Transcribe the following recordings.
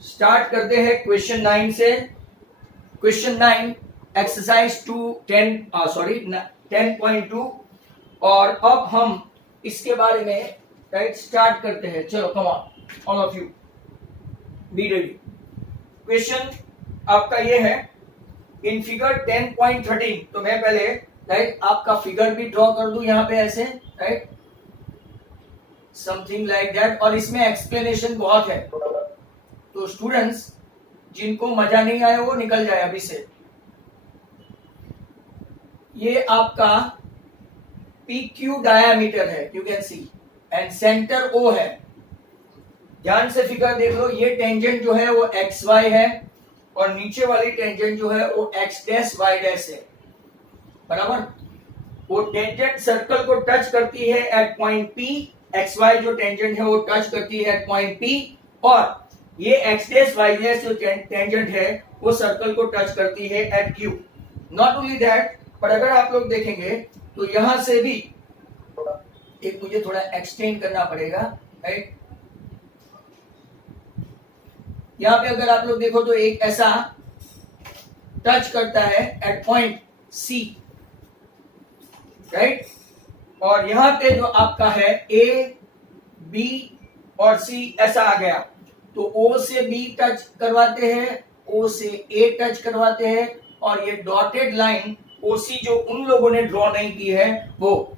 Start करते हैं question 9 से। क्वेश्चन 9 एक्सरसाइज 10.2 और अब हम इसके बारे में राइट स्टार्ट करते हैं। चलो come on all of you be ready. Question आपका ये है इन फिगर 10.13। तो मैं पहले राइट आपका फिगर भी ड्रॉ कर दूं यहाँ पे ऐसे राइट समथिंग लाइक दैट, और इसमें एक्सप्लेनेशन बहुत है तो स्टूडेंट्स जिनको मजा नहीं आया वो निकल जाए अभी से। ये आपका PQ डायामीटर है, you can see, and centre O है। ध्यान से फिगर देख लो, ये टेंजेंट जो है वो XY है और नीचे वाली टेंजेंट जो है वो X डैश Y डैश है, बराबर। वो टेंजेंट सर्कल को टच करती है एट पॉइंट P, XY जो टेंजेंट है वो टच करती है एट पॉइंट P, और ये X डैश Y डैश जो टेंजेंट है वो सर्कल को टच करती है at Q। Not only that, पर अगर आप लोग देखेंगे तो यहां से भी एक मुझे थोड़ा एक्सटेंड करना पड़ेगा राइट। यहां पे अगर आप लोग देखो तो एक ऐसा टच करता है एट पॉइंट C राइट, और यहां पे जो आपका है A, B और C ऐसा आ गया तो O से B टच करवाते हैं, O से A टच करवाते हैं, और ये डॉटेड लाइन OC जो उन लोगों ने ड्रॉ नहीं की है वो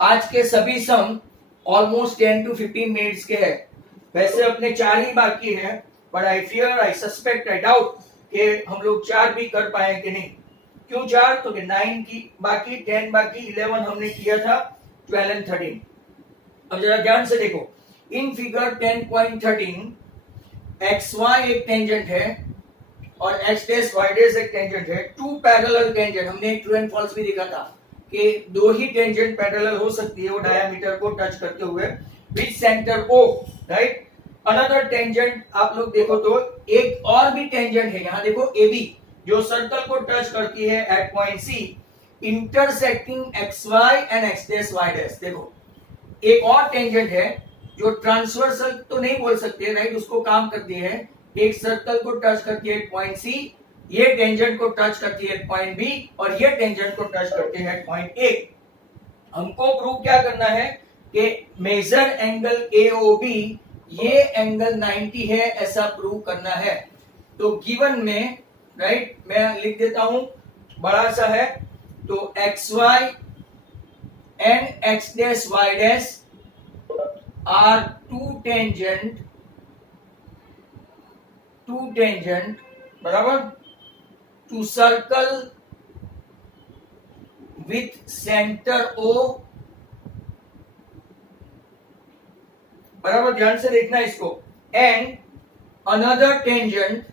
आज के सभी सम ऑलमोस्ट 10 to 15 मिनट्स के हैं। वैसे अपने 4 ही बाकी है, but I fear, I suspect, I doubt कि हम लोग 4 भी कर पाए कि नहीं। क्यों 4? तो 9 की बाकी, 10 बाकी, 11 हमने किया था, 12 and 13। अब जरा ध्यान से देखो, इन फिगर 10.13 XY एक टेंजेंट है और X डैश Y डैश एक टेंजेंट है। टू पैरेलल टेंजेंट, हमने ट्रू एंड फॉल्स भी देखा था कि 2 ही टेंजेंट पैरेलल हो सकती है वो डायमीटर को टच करते हुए with centre O right. Another tangent आप लोग देखो तो एक और भी टेंजेंट है, यहां देखो AB जो सर्कल को टच करती है at point C intersecting XY and X dash Y dash. देखो एक और टेंजेंट है जो ट्रांसवर्सल तो नहीं बोल सकते राइट, उसको काम करती है, एक सर्कल को टच करती है पॉइंट C, ये टेंजेंट को टच करती है पॉइंट B, और ये टेंजेंट को टच करती है पॉइंट A। हमको प्रूव क्या करना है कि मेजर एंगल AOB ये एंगल 90 है, ऐसा प्रूव करना है। तो गिवन में राइट मैं लिख देता हूं, बड़ा सा है, तो XY and X dash Y dash are two tangent बराबर to circle with center O, बराबर। ध्यान से देखना इसको। एंड another tangent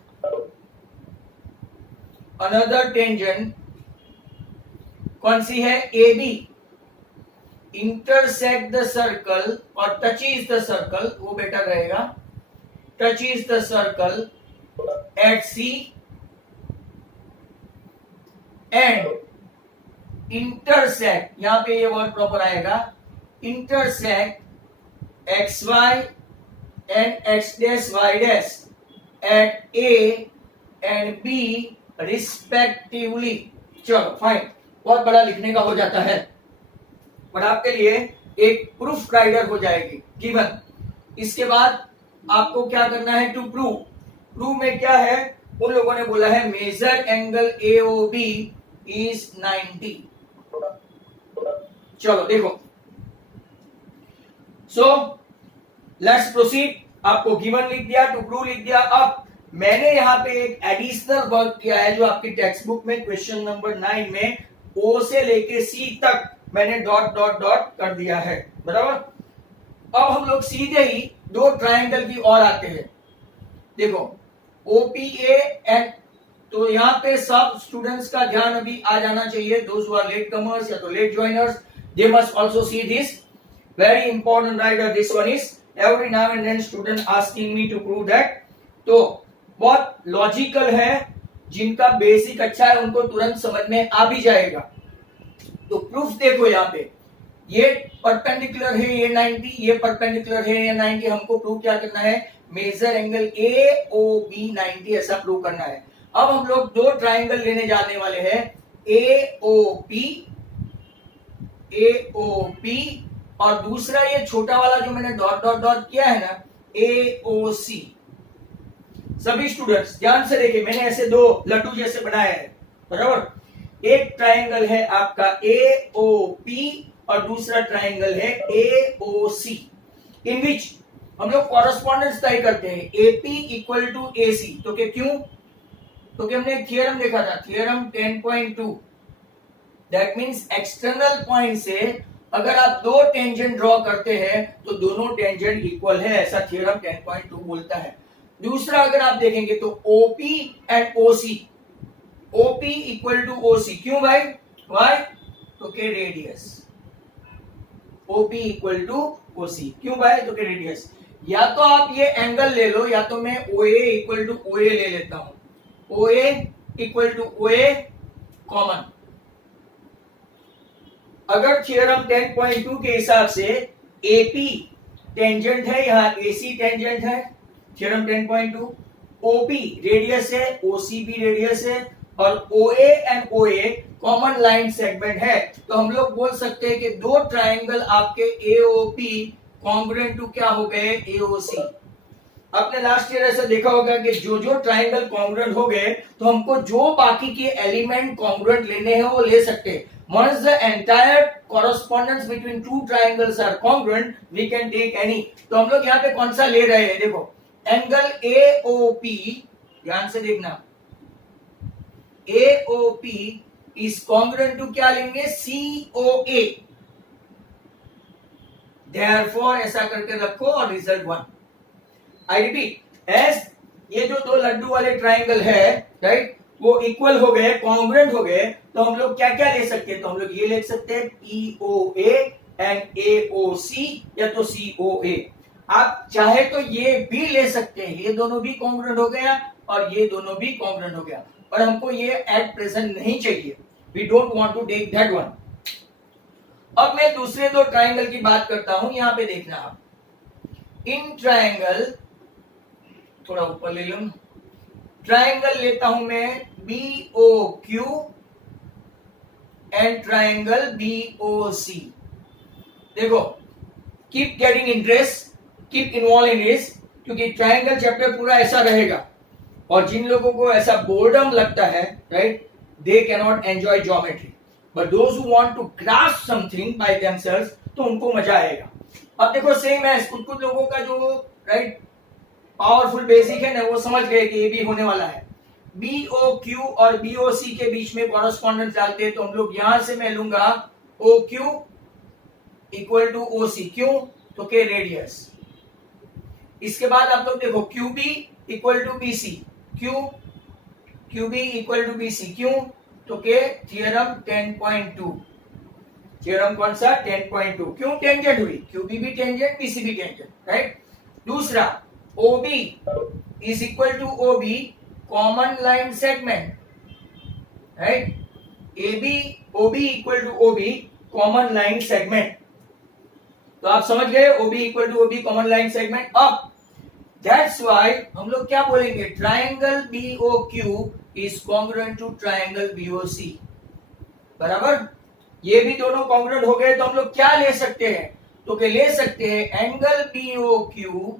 कौन सी है? AB intersect the circle और touches the circle, वो बेटर रहेगा, touches the circle at C and intersect, यहां पे ये वर्ड प्रॉपर आएगा, intersect XY and X dash Y dash at A and B respectively। चलो फाइन, बहुत बड़ा लिखने का हो जाता है, पर आपके लिए एक प्रूफ राइडर हो जाएगी गिवन। इसके बाद आपको क्या करना है टू प्रूव में क्या है, उन लोगों ने बोला है मेजर एंगल AOB इज 90। चलो देखो, सो लेट्स प्रोसीड। आपको गिवन लिख दिया, टू प्रूव लिख दिया। अब मैंने यहां पे एक एडिशनल वर्क किया है जो आपकी टेक्स्ट बुक में क्वेश्चन नंबर 9 में O से लेके C तक मैंने डॉट डॉट डॉट कर दिया है, बराबर। अब हम लोग सीधे ही 2 ट्रायंगल की ओर आते हैं। देखो OPA एंड, तो यहाँ पे सब स्टूडेंट्स का ध्यान अभी आ जाना चाहिए, those who are late comers या तो late joiners, they must also see this very important rider. This one is every now and then student asking me to prove that. तो बहुत लॉजिकल है, जिनका बेसिक अच्छा है उनको तुरंत समझ में आ भी जाएगा। तो प्रूफ देखो, यहाँ पे ये परपेंडिकुलर है ये 90, ये परपेंडिकुलर है ये 90। हमको प्रूव क्या करना है, मेजर एंगल AOB 90 ऐसा प्रूव करना है। अब हम लोग दो ट्राइंगल लेने जाने वाले हैं, AOP और दूसरा ये छोटा वाला जो मैंने डॉट डॉट डॉट किया है ना, AOC। सभी स्टूडेंट्स ध्यान से देखिए, मैंने ऐसे दो लड्डू जैसे बनाए हैं, बराबर। एक ट्राइंगल है आपका AOP और दूसरा ट्राइंगल है AOC, इन विच हम लोग कॉरेस्पॉन्डेंस तय करते हैं, AP इक्वल टू AC। तो क्यों, तो हमने एक थियरम देखा था, theorem 10.2। That means external point से अगर आप दो टेंजेंट ड्रॉ करते हैं तो दोनों टेंजेंट इक्वल है, ऐसा थियरम 10.2 बोलता है। दूसरा अगर आप देखेंगे तो OP and OC, OP equal to OC। क्यों भाई, वाई, तो के radius. OP equal to OC, क्यों भाई, तो के रेडियस। या तो आप ये एंगल ले लो, या तो मैं OA इक्वल टू OA ले लेता हूं, OA equal to OA common. अगर थियरम 10.2 के हिसाब से AP टेंजेंट है, यहां AC टेंजेंट है, थियरम 10.2, OP रेडियस है, OC भी रेडियस है, और OA and OA common line segment है, तो हम लोग बोल सकते हैं कि दो ट्राइंगल आपके AOP कॉन्ग्रुएंट टू क्या हो गए, AOC। आपने लास्ट ईयर ऐसा देखा होगा कि जो जो ट्राइंगल कॉन्ग्रुएंट हो गए तो हमको जो बाकी के एलिमेंट कॉन्ग्रुएंट लेने हैं वो ले सकते हैं। Once the entire correspondence between two triangles are congruent, we can take any। तो हम लोग यहाँ पे कौन सा ले रहे हैं, देखो एंगल AOP, ध्यान से देखना, AOP is congruent to क्या लेंगे, COA। Therefore ऐसा करके रखो और रिजल्ट 1। आई रिपीट, एस ये जो दो लड्डू वाले ट्राइंगल है, राइट, वो इक्वल हो गए, कॉन्ग्रुएंट हो गए, तो हम लोग क्या क्या ले सकते हैं, तो हम लोग ये लिख सकते हैं POA एंड AOC, या तो COA। आप चाहे तो ये भी ले सकते हैं, ये दोनों भी कॉन्ग्रुएंट हो गया और ये दोनों भी कॉन्ग्रुएंट हो गया, पर हमको ये एट प्रेजेंट नहीं चाहिए, we don't want to take that one. अब मैं दूसरे दो ट्राइंगल की बात करता हूं, यहां पे देखना आप, इन ट्राइंगल, थोड़ा ऊपर ले लूं, ट्राइंगल लेता हूं मैं BOQ एंड ट्राइंगल BOC। देखो, keep getting interest, keep involve in this, क्योंकि ट्राइंगल चैप्टर पूरा ऐसा रहेगा, और जिन लोगों को ऐसा बोर्डम लगता है, right, they can not enjoy geometry, but those who want to grasp something by themselves, तो उनको मजा आएगा। अब देखो सेम है, कुछ लोगों का जो राइट पावरफुल बेसिक है ना, वो समझ गए कि ये भी होने वाला है। BOQ और BOC के बीच में कॉरेस्पॉन्डेंस डालते हैं, तो हम लोग यहां से मैं लूंगा OQ इक्वल टू OC, क्यों, तो के रेडियस। इसके बाद आप लोग देखो QB इक्वल टू BC, क्यों, QB इक्वल टू BC, क्यों, तो के थियरम 10.2। थियरम कौन सा, 10.2। क्यों टेंजेंट हुई, QB भी टेंजेंट, BC भी टेंजेंट, राइट। दूसरा OB is equal to OB common line segment, right? OB equal to OB common line segment। तो आप समझ गए, OB equal to OB common line segment। अब that's why हम लोग क्या बोलेंगे, triangle BOQ is congruent to triangle BOC, बराबर। ये भी दोनों कॉन्ग्रुएंट हो गए, तो हम लोग क्या ले सकते हैं, तो क्या ले सकते हैं, एंगल BOQ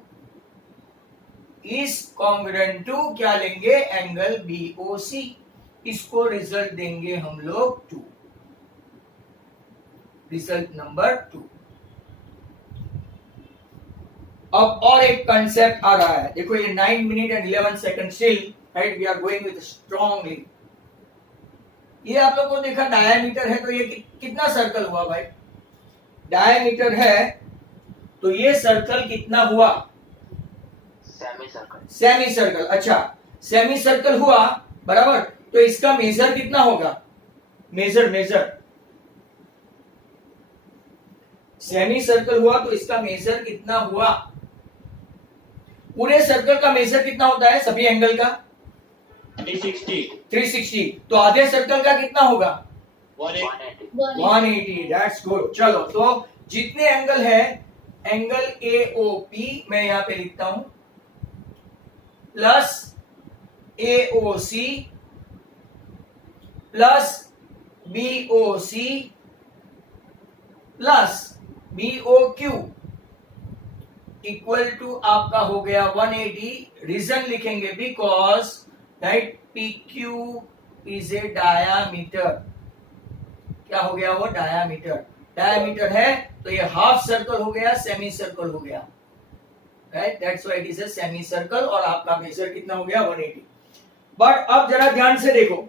इस कॉन्ग्रुएंट टू क्या लेंगे, एंगल BOC। इसको रिजल्ट देंगे हम लोग 2, रिजल्ट नंबर 2। अब और एक कंसेप्ट आ रहा है, देखो ये 9 minute and 11 second still, right, we are going with strongly. ये आप लोगों को देखा डायमीटर है, तो ये कितना सर्कल हुआ भाई, डायमीटर है, तो ये सर्कल कितना हुआ, सेमी सर्कल। अच्छा, सेमी सर्कल हुआ, बराबर, तो इसका मेजर कितना होगा, मेजर सेमी सर्कल हुआ तो इसका मेजर कितना हुआ, पूरे सर्कल का मेजर कितना होता है, सभी एंगल का 360। तो आधे सर्कल का कितना होगा, 180। That's good. चलो, तो जितने एंगल है, एंगल AOP मैं यहां पे लिखता हूं, plus AOC plus BOC plus BOQ equal to आपका हो गया 180। रीजन लिखेंगे because right PQ is a diameter. क्या हो गया वो? डायामीटर। डायामीटर है तो ये हाफ सर्कल हो गया, सेमी सर्कल हो गया, right, that's why it is a semi circle. और आपका मेजर कितना हो गया? 180। बट अब जरा ध्यान से देखो,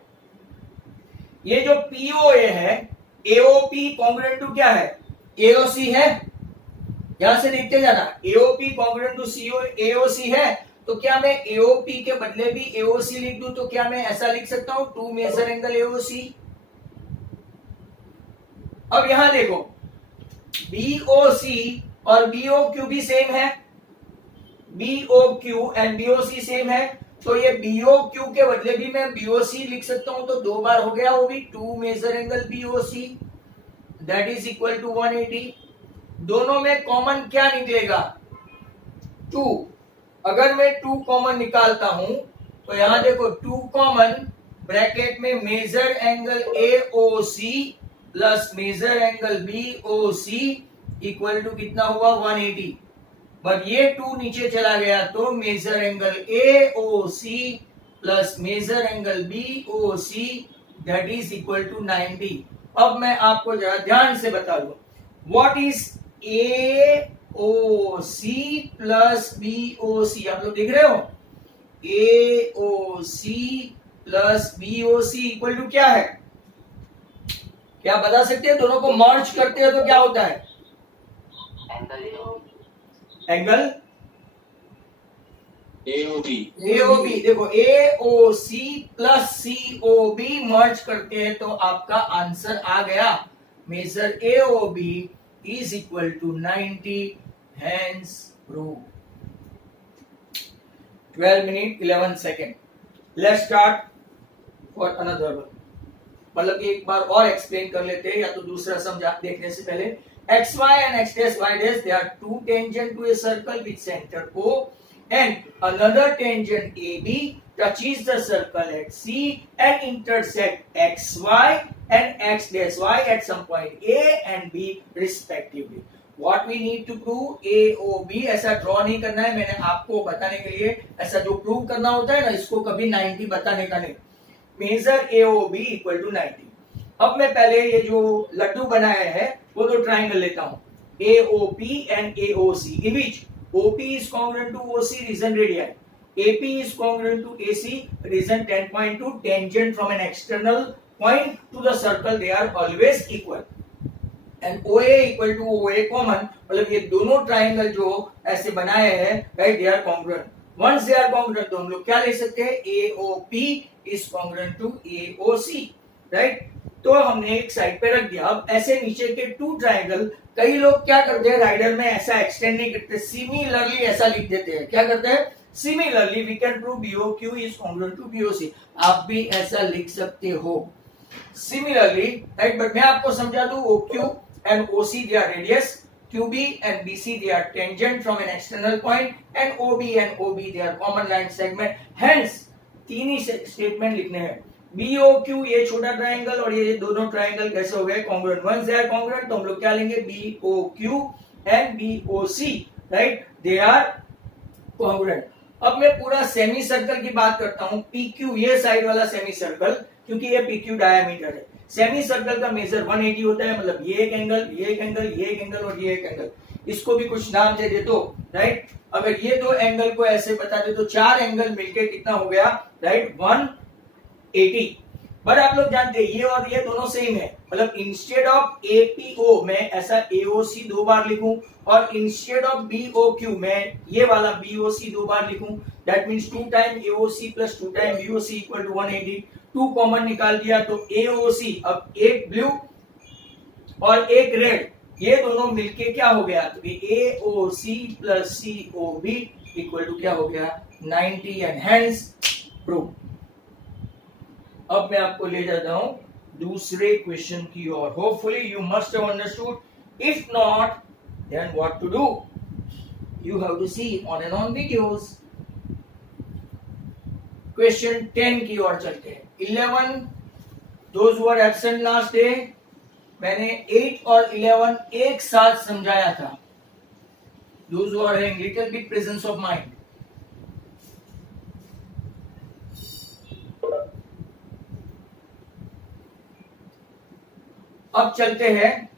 ये जो POA है, AOP कॉन्ग्रुएंट टू क्या है? AOC है। यहां से देखते जाना, AOP कॉन्ग्रुएंट टू AOC है, तो क्या मैं AOP के बदले भी AOC लिख दूं? तो क्या मैं ऐसा लिख सकता हूं, 2 मेजर एंगल AOC। अब यहां देखो, BOC और BOQ भी सेम है, BOQ एंड BOC सेम है, तो ये BOQ के बदले भी मैं BOC लिख सकता हूं, तो 2 बार हो गया, वो भी 2 major angle BOC, that is equal to 180। दोनों में कॉमन क्या निकलेगा? 2। अगर मैं 2 कॉमन निकालता हूं तो यहां देखो 2 कॉमन, ब्रैकेट में major angle AOC plus major angle BOC equal to कितना हुआ? 180। बट ये 2 नीचे चला गया तो major angle AOC plus major angle BOC that is equal to 90। अब मैं आपको जरा ध्यान से बता दूं, what is AOC plus BOC। आप लोग देख रहे हो, AOC plus BOC equal to क्या है? क्या बता सकते हैं? दोनों को मर्ज करते हैं तो क्या होता है? Angle AOB। देखो AOC प्लस COB मर्ज करते हैं तो आपका आंसर आ गया, major AOB is equal to 90, hence proved। 12 minute 11 second। Let's start for another one। मतलब एक बार और एक्सप्लेन कर लेते हैं, या तो दूसरा समझा देखने से पहले। XY and X dash Y dash, they are two tangent to a circle with center O, and another tangent AB touches the circle at C and intersect XY and X dash Y at some point A and B respectively। What we need to prove? AOB ऐसा draw नहीं करना है, मैंने आपको बताने के लिए, ऐसा जो प्रूव करना होता है ना, इसको कभी 90 बताने का नहीं। Major AOB equal to 90। अब मैं पहले ये जो लड्डू बनाया है वो दो ट्राइंगल लेता हूं, AOP and AOC। in which OP is congruent to OC, region radii, AP is congruent to AC, region 10.2, tangent from an external point to the circle, they are always equal, and OA equal to OA common। मतलब ये दोनों triangle जो ऐसे बनाए हैं, right, they are congruent। once they are congruent तो हम लोग क्या ले सकते हैं? AOP is congruent to AOC, right. तो हमने एक साइड पे रख दिया। अब ऐसे नीचे के 2 ट्राइंगल, कई लोग क्या करते हैं, राइडर में ऐसा एक्सटेंड नहीं करते, सिमिलरली ऐसा लिख देते हैं। क्या करते हैं? Similarly we can prove BOQ is congruent to BOC। आप भी ऐसा लिख सकते हो सिमिलरली, राइट। बट मैं आपको समझा दूं, OQ and OC they are radius, QB and BC they are tangent from an external point, and OB and OB they are common line segment। hence 3 he statement लिखने हैं। BOQ ये छोटा triangle और ये दोनों ट्राइंगल कैसे हो गए? Congruent. Once they are congruent तो हम लोग क्या लेंगे? BOQ and BOC, right, they are congruent. अब मैं पूरा सेमी सर्कल की बात करता हूं। PQ ये साइड वाला सेमी सर्कल, क्योंकि ये PQ डायमीटर है। सेमी सर्कल का मेजर 180 होता है, मतलब ये एक एंगल, ये एक एंगल, ये एक एंगल और ये एक एंगल। इसको भी कुछ नाम दे दे तो, राइट। अगर ये 2 एंगल को ऐसे बता दे तो 4 एंगल मिलके कितना हो गया, राइट, 180। बट आप लोग जानते हैं ये और ये दोनों सेम है, मतलब इंस्टेड ऑफ APO मैं ऐसा AOC 2 बार लिखूं, और इंस्टेड ऑफ BOQ मैं ये वाला BOC 2 बार लिखूं। That means 2 time AOC plus 2 time BOC equal to 180। 2 common निकाल दिया तो AOC, अब एक ब्लू और एक रेड, ये दोनों मिलके क्या हो गया? तो AOC plus COB equal to क्या हो गया? 90, एंड हेंस प्रूव। अब मैं आपको ले जाता हूं दूसरे क्वेश्चन की ओर। Hopefully you must have understood If not, then what to do? You have to see on and on videos. Question 10 की ओर चलते हैं. 11, those who were absent last day, मैंने 8 और 11 एक साथ समझाया था. Those who are having little bit presence of mind. अब चलते हैं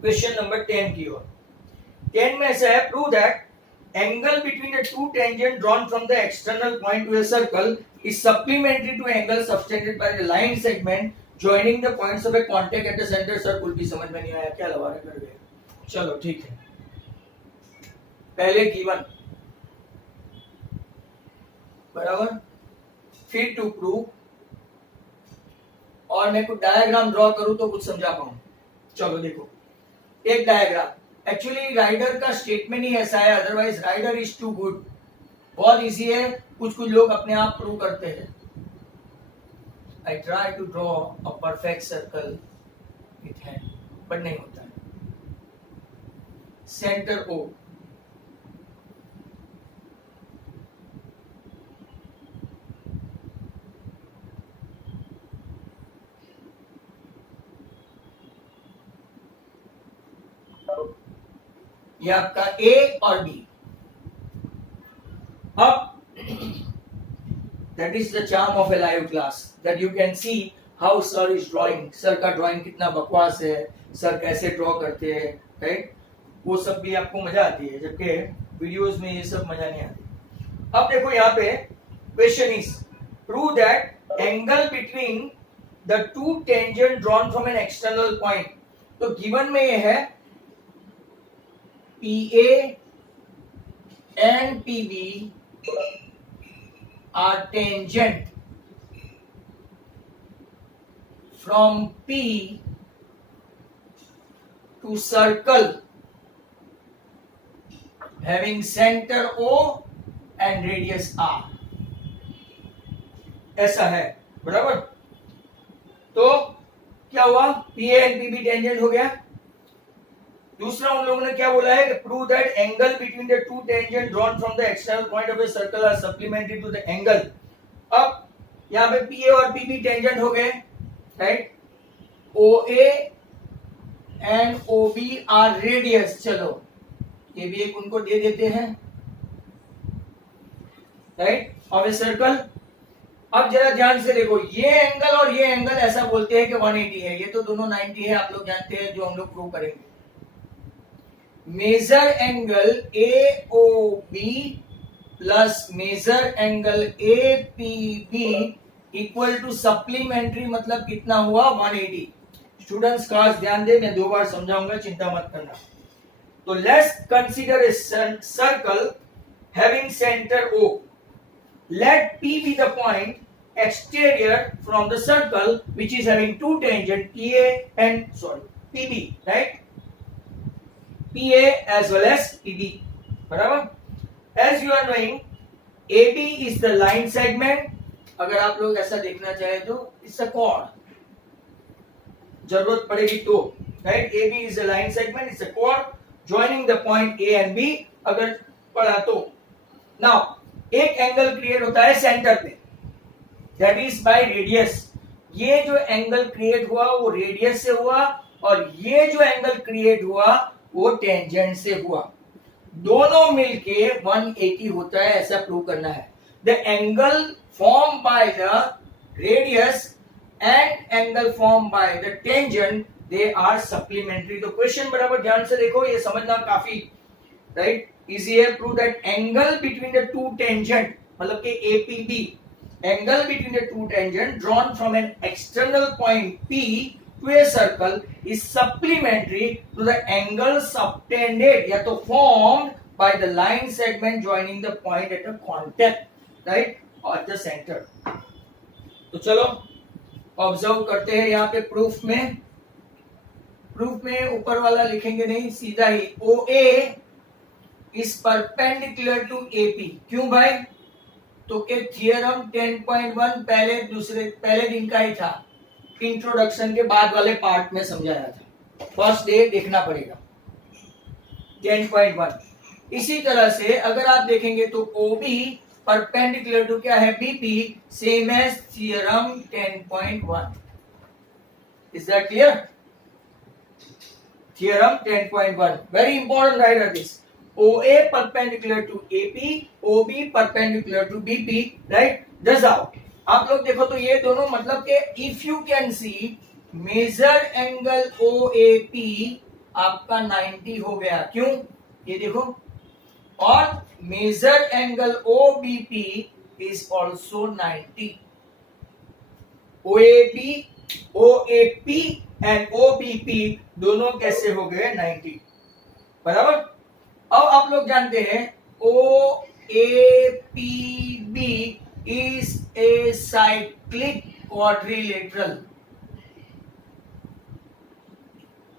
क्वेश्चन नंबर 10 की ओर. 10 में ऐसा है, prove that angle between the two tangent drawn from the external point to a circle is supplementary to angle subtended by the line segment joining the points of a contact at the center circle. भी समझ में नहीं आया, क्या लवारे कर गए. चलो ठीक है. पहले गिवन बराबर, फिर टू प्रूव, और मैं कुछ डायग्राम ड्रॉ करूं तो कुछ समझा पाऊं. चलो देखो एक डायग्राम. एक्चुअली राइडर का स्टेटमेंट ही ऐसा है, otherwise rider is too good. बहुत इजी है, कुछ कुछ लोग अपने आप प्रूव करते हैं. I try to draw a perfect circle with hand, but नहीं होता है. सेंटर ओ, ये आपका ए और बी. अब that is the charm of A live class, that you can see how sir is drawing. Sir का ड्राइंग कितना बकवास है, सर कैसे ड्रॉ करते हैं, राइट. वो सब भी आपको मजा आती है, जबकि वीडियोस में ये सब मजा नहीं आती. अब देखो यहाँ पे question is prove that angle between the two tangent drawn from an external point. तो गिवन में ये है PA and PB are tangent from P to circle having center O and radius R. ऐसा है बराबर. तो क्या हुआ, PA and PB टेंजेंट हो गया. दूसरा उन लोगों ने क्या बोला है, prove that angle between the two tangent drawn from the external point of a circle are supplementary to the angle. अब यहाँ पे पीए और पीबी टेंजेंट हो गए, राइट. ओए एंड ओबी आर रेडियस. चलो ये भी एक उनको दे देते हैं, राइट, ऑफ ए सर्कल. अब जरा ध्यान से देखो, ये एंगल और ये एंगल ऐसा बोलते हैं कि 180 है, ये तो दोनों 90 है, आप लोग जानते हैं, जो हम लोग प्रूव करेंगे. Major angle AOB plus major angle APB equal to supplementary, मतलब कितना हुआ, 180. स्टूडेंट्स खास ध्यान दे, मैं 2 बार समझाऊंगा, चिंता मत करना. तो let's consider a circle having centre O. Let P be the point exterior from the circle which is having two tangent PB, right? PA as well as PB, बराबर. As you are knowing, AB is the line segment. अगर आप लोग ऐसा देखना चाहे तो it's a chord, जरूरत पड़ेगी तो, right? AB is the line segment, it's a chord joining the point A and B. अगर पढ़ा तो now एक एंगल क्रिएट होता है सेंटर पे, that is by radius. ये जो एंगल क्रिएट हुआ वो रेडियस से हुआ, और ये जो एंगल क्रिएट हुआ वो टेंजेंट से हुआ. दोनों मिलके 180 होता है, ऐसा प्रूव करना है. The angle form by the radius and angle form by the tangent, they are supplementary. तो क्वेश्चन बराबर ध्यान से देखो, ये समझना काफी राइट इजी है. Prove that angle between the two tangent, मतलब कि APB, angle between the two tangent drawn from an external point P to a circle is supplementary to the angle subtended या तो formed by the line segment joining the point at a contact, right, or the center. तो चलो observe करते हैं यहाँ पे proof में. Proof में ऊपर वाला लिखेंगे नहीं, सीधा ही OA is perpendicular to AP. क्यों भाई? तो के थियरम 10.1 पहले दिन का ही था. इंट्रोडक्शन के बाद वाले पार्ट में समझाया था, फर्स्ट डे देखना पड़ेगा 10.1। इसी तरह से अगर आप देखेंगे तो OB परपेंडिकुलर टू क्या है BP, same as theorem 10.1। Is that clear? Theorem 10.1 very important, write this. OA perpendicular to AP, OB perpendicular to BP, right? That's how आप लोग देखो तो ये दोनों मतलब के if you can see major angle OAP आपका 90 हो गया, क्यों? ये देखो, और major angle OBP is also 90। OAP and OBP दोनों कैसे हो गए 90, बराबर। अब आप लोग जानते हैं OAPB is a cyclic quadrilateral,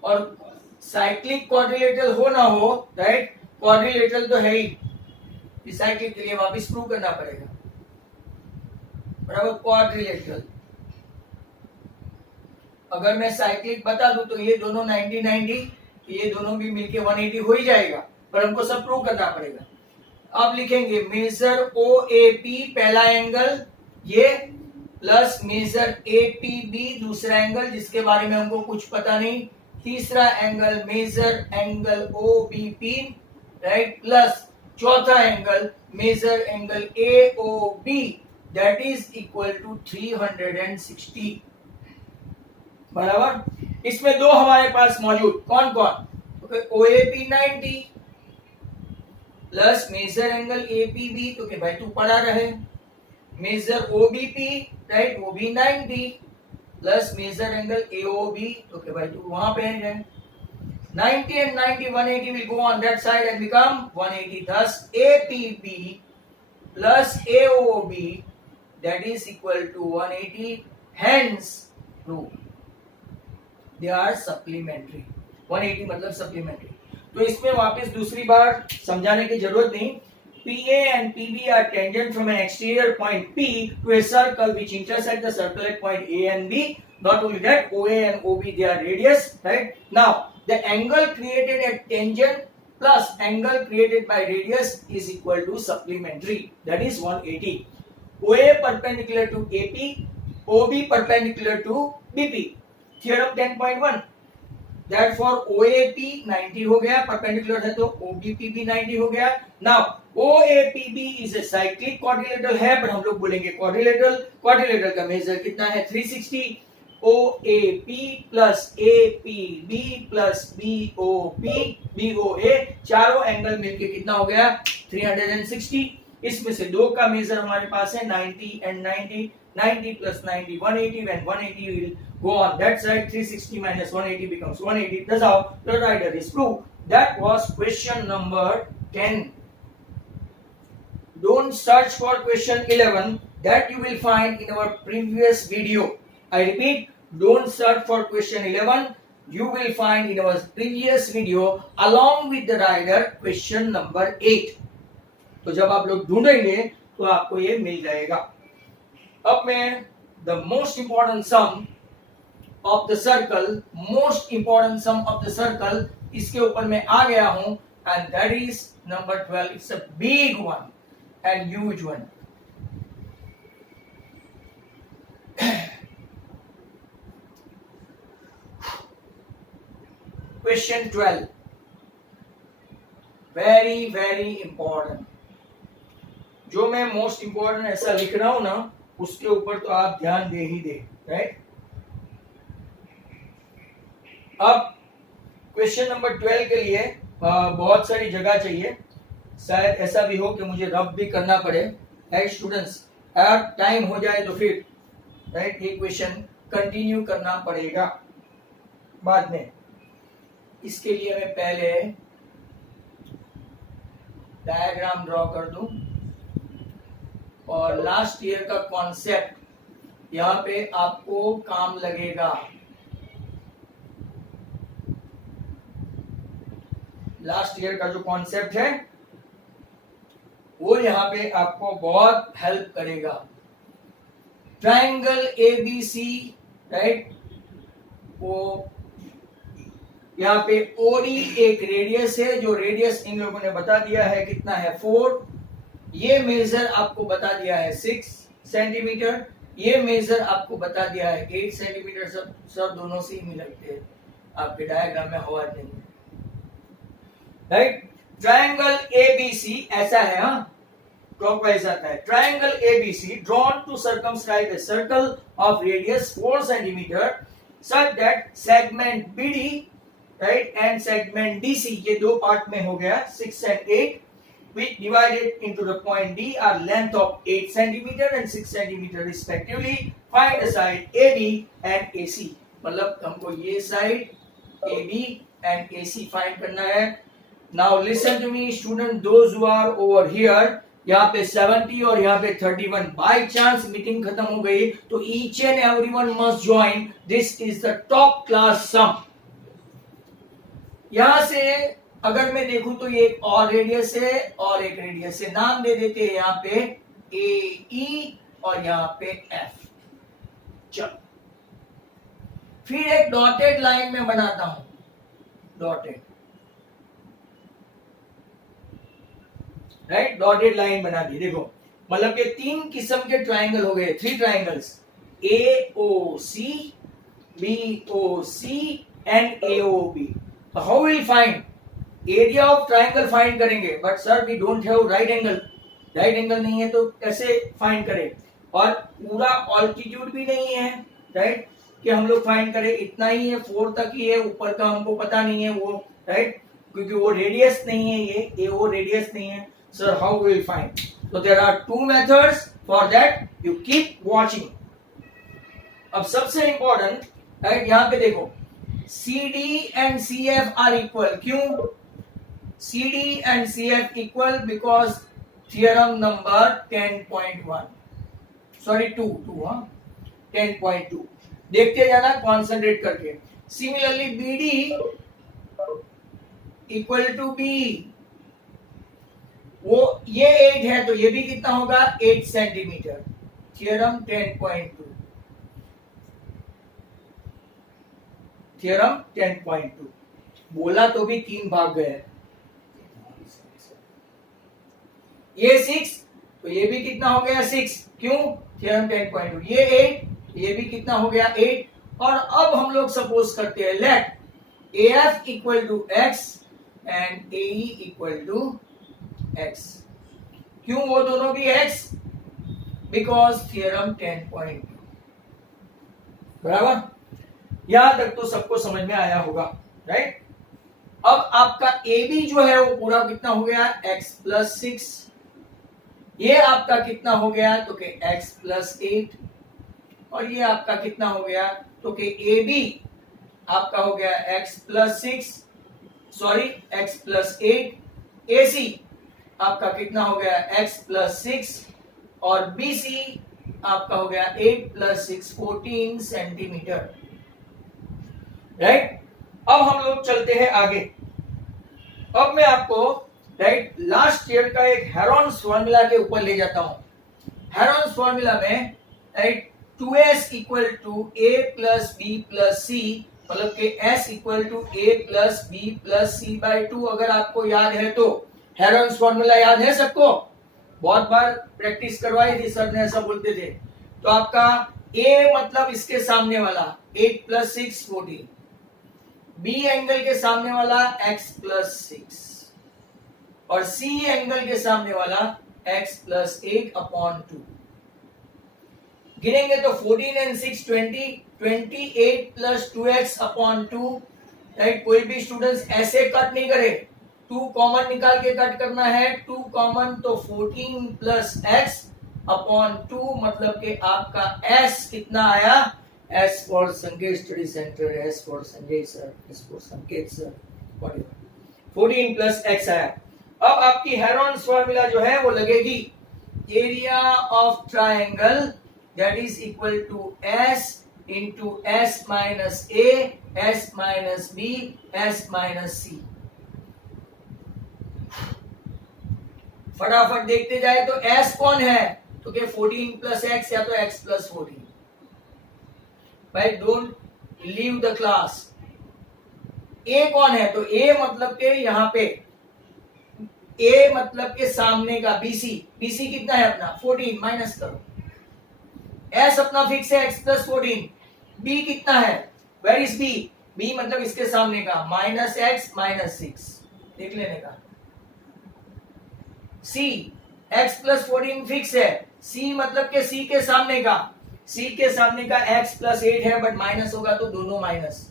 और साइक्लिक क्वाड्रिलेटरल हो ना हो, राइट, क्वाड्रिलेटरल तो है ही, साइक्लिक के लिए वापस प्रूव करना पड़ेगा, बराबर। क्वाड्रिलेटरल अगर मैं साइक्लिक बता दूं तो ये दोनों 90-90, ये दोनों भी मिलके 180 हो ही जाएगा, पर हमको सब प्रूव करना पड़ेगा। अब लिखेंगे मेजर OAP पहला एंगल ये, प्लस मेजर APB दूसरा एंगल जिसके बारे में हमको कुछ पता नहीं, तीसरा angle major angle OBP, right, plus चौथा angle major angle AOB that is equal to 360, बराबर। इसमें दो हमारे पास मौजूद, कौन कौन? OAP 90 plus major angle APB, तो कि भाई तू पड़ा रहे, मेजर OBP, राइट, वो भी 90 प्लस मेजर एंगल AOB, तो कि भाई तू वहां पे रहे। 90 and 90, 180 will go on that side and become 180. Thus APB plus AOB that is equal to 180. Hence proof they are supplementary. 180 मतलब supplementary। तो इसमें वापस दूसरी बार समझाने की जरूरत नहीं। PA and PB are tangent from an exterior point P to a circle which intersect the circle at point A and B. Not only that, OA and OB they are radius, right? Now the angle created at tangent plus angle created by radius is equal to supplementary, that is 180. OA perpendicular to AP, OB perpendicular to BP. Theorem 10.1 that for OAP 90 हो गया, perpendicular है तो OBP भी 90 हो गया। Now OAPB is a cyclic quadrilateral है, पर हम लोग बोलेंगे क्वाड्रिलेटरल का मेजर कितना है 360। OAP plus APB plus BOA चारों एंगल मिलके कितना हो गया 360। इसमें से दो का मेजर हमारे पास है 90 and 90, 90 plus 90 180, when 180 will go on that side, 360 minus 180 becomes 180. That's how the writer is proved. That was question number 10. Don't search for question 11, that you will find in our previous video. I repeat, don't search for question 11, you will find in our previous video along with the rider question number 8. तो जब आप लोग ढूंढेंगे तो आपको ये मिल जाएगा। अब मैं the most important sum of the circle, most important sum of the circle, इसके ऊपर मैं आ गया हूं, and that is number 12. It's a big one and huge one. Question 12, very very important. जो मैं मोस्ट इंपॉर्टेंट ऐसा लिख रहा हूं ना, उसके ऊपर तो आप ध्यान दे ही दे, राइट। अब क्वेश्चन नंबर 12 के लिए बहुत सारी जगह चाहिए, शायद ऐसा भी हो कि मुझे रब भी करना पड़े, राइट स्टूडेंट्स। अगर टाइम हो जाए तो फिर राइट ये क्वेश्चन कंटिन्यू करना पड़ेगा बाद में। इसके लिए मैं पहले डायग्राम ड्रॉ कर दूं और लास्ट ईयर का कॉन्सेप्ट यहाँ पे आपको काम लगेगा। लास्ट ईयर का जो कॉन्सेप्ट है वो यहाँ पे आपको बहुत हेल्प करेगा। ट्रायंगल ABC, राइट, ओ, यहाँ पे ओडी एक रेडियस है, जो रेडियस इन लोगों ने बता दिया है कितना है 4। ये मेजर आपको बता दिया है 6 सेंटीमीटर, ये मेजर आपको बता दिया है 8 सेंटीमीटर। सब दोनों से ही मिलते हैं, आपके डायग्राम में हवा नहीं है, राइट। ट्रायंगल एबीसी ऐसा है, हाँ, क्लॉकवाइज आता है। Triangle A B C drawn to circumscribe a circle of radius 4 centimetre such that segment B D, right, and segment D C, ये दो पार्ट में हो गया 6 and 8, which divided into the point D are length of 8 centimeter and 6 centimeter respectively. Find the side AB and AC. मतलब हमको ये side AB and AC find करना है। Now listen to me student, those who are over here, यहाँ पे 70 और यहाँ पे 31, बाई चांस मीटिंग खत्म हो गई तो each and everyone must join. This is the top class sum. यहां से अगर मैं देखूं तो ये एक और रेडियस है और एक रेडियस है, नाम दे देते हैं यहाँ पे ए ई और यहाँ पे एफ। चलो फिर एक डॉटेड लाइन में बनाता हूं, डॉटेड, राइट, डॉटेड लाइन बना दी। देखो मतलब कि 3 किस्म के ट्राइंगल हो गए, 3 triangles, A O C, B O C and A O B. How will find area of triangle? Find करेंगे, but sir we don't have right angle, right angle नहीं है तो कैसे फाइंड करें? और पूरा ऑल्टीट्यूड भी नहीं है, राइट, कि हम लोग फाइंड करें, इतना ही है, 4 तक ही है, ऊपर का हमको पता नहीं है वो, राइट, क्योंकि वो रेडियस नहीं है, ये वो रेडियस नहीं है। Sir how will find? So there are 2 methods for that, you keep watching. अब सबसे इंपॉर्टेंट, राइट, यहाँ पे देखो CD and CF are equal. क्यों CD and CF equal? Because theorem number 10.1, sorry 2 हाँ 10.2, देखते जाना कॉन्सेंट्रेट करके। Similarly BD equal to B, वो ये 8 है तो ये भी कितना होगा 8 सेंटीमीटर, थियरम 10.2, थियरम 10.2। बोला तो भी 3 भाग गए, ये 6 तो ये भी कितना हो गया 6, क्यों थियरम 10.2, ये 8 ये भी कितना हो गया 8। और अब हम लोग सपोज करते हैं let AF equal to x and AE equal to x, क्यों वो दोनों भी x? बिकॉज थियरम 10.2, बराबर। यहां तक तो सबको समझ में आया होगा, राइट। अब आपका AB जो है वो पूरा कितना हो गया x प्लस 6, ये आपका कितना हो गया तो कि x प्लस 8, और ये आपका कितना हो गया तो कि AB आपका हो गया x plus 6, sorry x plus 8, AC आपका कितना हो गया x प्लस 6, और BC आपका हो गया 8 प्लस 6 14 सेंटीमीटर, राइट। अब हम लोग चलते हैं आगे। अब मैं आपको राइट लास्ट ईयर का एक हेरॉन्स फॉर्मूला के ऊपर ले जाता हूं। हेरॉन्स फॉर्मूला में right 2s equal to a plus b plus c, मतलब कि s equal to a plus b plus c by 2, अगर आपको याद है तो। हेरॉन्स फॉर्मूला याद है सबको? बहुत बार प्रैक्टिस करवाई थी सर ने, ऐसा बोलते थे। तो आपका a मतलब इसके सामने वाला 8 प्लस 6 14, b एंगल के सामने वाला x प्लस 6, और c एंगल के सामने वाला x प्लस 8 अपॉन 2। गिनेंगे तो 14 and 6 20, 28 plus 2x upon 2, right. कोई भी स्टूडेंट्स ऐसे कट नहीं करे, 2 कॉमन निकाल के कट करना है, 2 कॉमन तो 14 प्लस x अपॉन 2, मतलब कि आपका s कितना आया, S फॉर संकेत study centre, S for Sanjay sir, S for संकेत सर, 14 प्लस x आया। अब आपकी हेरॉन्स फॉर्मूला जो है वो लगेगी area of triangle that is equal to S into S minus A, S minus B, S minus C। फटाफट देखते जाए तो S कौन है तो क्या 14 प्लस x या तो x प्लस 14। भाई डोंट लीव द क्लास। ए कौन है? तो ए मतलब के यहाँ पे ए मतलब के सामने का बीसी। बीसी कितना है अपना 14, माइनस करो। एस अपना फिक्स है x प्लस 14। बी कितना है? Where is B? बी मतलब इसके सामने का माइनस एक्स माइनस 6, देख लेने का। सी x प्लस 14 फिक्स है। सी मतलब के सी के सामने का, सी के सामने का x प्लस 8 है, बट माइनस होगा तो दोनों माइनस।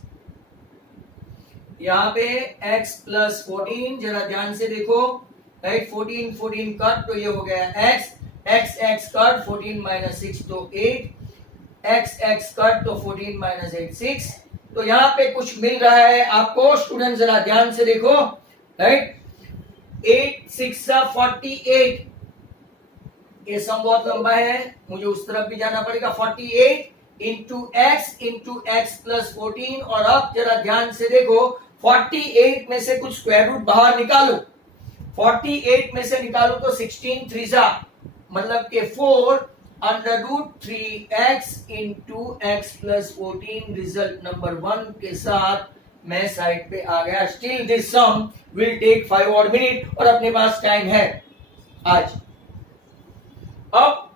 यहाँ पे x प्लस 14, जरा ध्यान से देखो, राइट, 14 14 कट, तो ये हो गया x, x x cut 14 minus 6 तो 8, x x कट तो 14 माइनस 8 6। तो यहाँ पे कुछ मिल रहा है आपको, स्टूडेंट जरा ध्यान से देखो, राइट, 8 6 48। ये सम बहुत लंबा है, मुझे उस तरफ भी जाना पड़ेगा। 48 इंटू एक्स प्लस 14। और अब जरा ध्यान से देखो, 48 में से कुछ स्क्वायर रूट बाहर निकालो। 48 में से निकालो तो 16 3 मतलब के 4 under root 3x into x plus 14। Result number 1 के साथ मैं साइड पे आ गया। Still this sum will take 5 और मिनट, और अपने पास टाइम है आज। अब